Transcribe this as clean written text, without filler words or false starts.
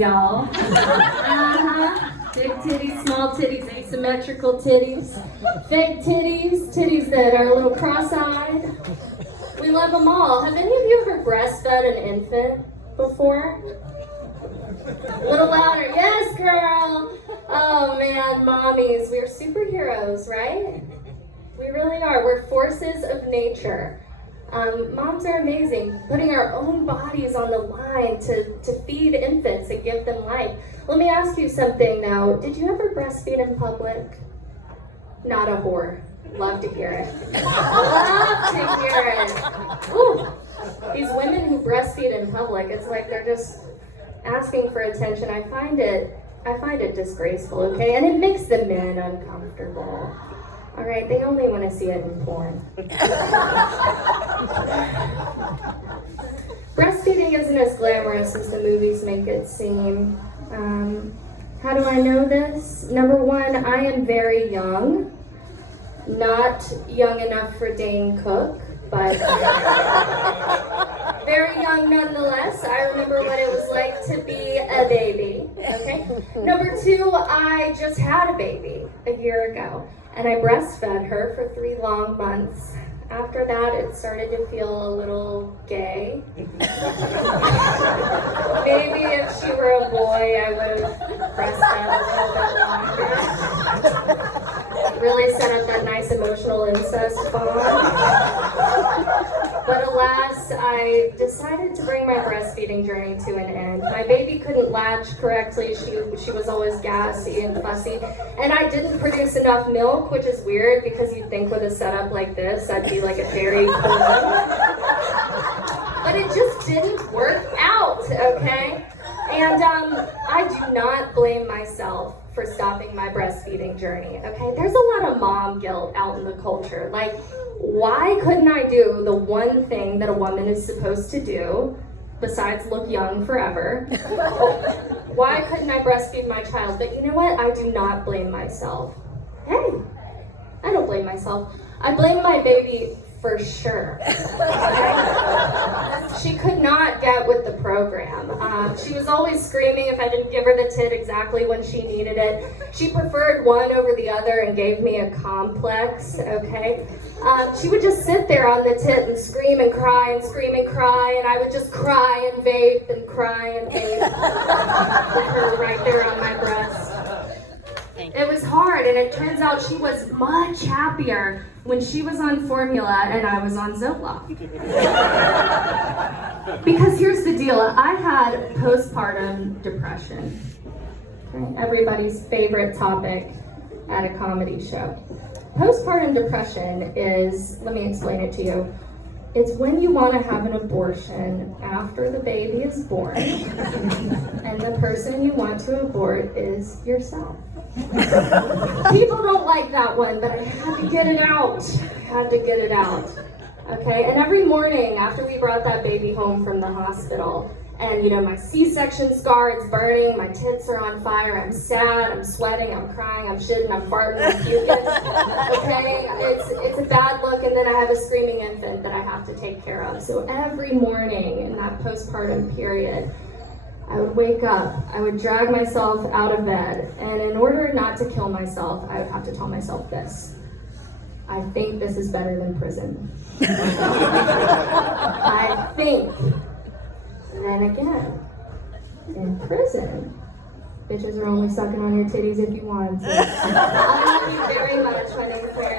y'all. Big titties, small titties, asymmetrical titties, fake titties, titties that are a little cross-eyed. We love them all. Have any of you ever breastfed an infant before? A little louder. Yes, girl. Oh man, mommies, we're superheroes, right? We really are. We're forces of nature. Moms are amazing, putting our own bodies on the line to feed infants and give them life. Let me ask you something now. Did you ever breastfeed in public? Not a whore. Love to hear it. Love to hear it. Ooh. These women who breastfeed in public, it's like they're just asking for attention. I find it disgraceful, okay? And it makes the men uncomfortable. All right, they only want to see it in porn. Breastfeeding isn't as glamorous as the movies make it seem. How do I know this? Number one, I am very young. Not young enough for Dane Cook, but very young nonetheless. I remember what it was like to be a baby, okay? Number two, I just had a baby a year ago, and I breastfed her for 3 long months. After that, it started to feel a little gay. Maybe if she were a boy, I would have breastfed a little bit longer. Really set up that nice emotional incest bond. But alas, I decided to bring my breastfeeding journey to an end. My baby couldn't latch correctly. She was always gassy and fussy. And I didn't produce enough milk, which is weird because you'd think with a setup like this, I'd be like a dairy queen. But it just didn't work out, okay? And I do not blame myself for stopping my breastfeeding journey, okay? There's a lot of mom guilt out in the culture. Like, why couldn't I do the one thing that a woman is supposed to do, besides look young forever? Why couldn't I breastfeed my child? But you know what? I do not blame myself. Hey, I don't blame myself. I blame my baby for sure. She could not get with the program. She was always screaming if I didn't give her the tit exactly when she needed it. She preferred one over the other and gave me a complex, okay? She would just sit there on the tit and scream and cry and scream and cry, and I would just cry and vape and cry and vape with her right there on my breast. It was hard, and it turns out she was much happier when she was on formula and I was on Zoloft. Because here's the deal, I had postpartum depression. Okay? Everybody's favorite topic at a comedy show. Postpartum depression is, let me explain it to you. It's when you want to have an abortion after the baby is born, and the person you want to abort is yourself. People don't like that one, but I had to get it out. Okay, and every morning after we brought that baby home from the hospital, and you know, my C-section scar, it's burning, my tits are on fire, I'm sad, I'm sweating, I'm crying, I'm shitting, I'm farting, I'm puking. Okay, it's a bad look, and then I have a screaming infant that I have to take care of. So every morning in that postpartum period, I would wake up, I would drag myself out of bed, and in order not to kill myself, I would have to tell myself this: I think this is better than prison. I think. Then again, in prison, bitches are only sucking on your titties if you want. So I love you very much. My name is Mary.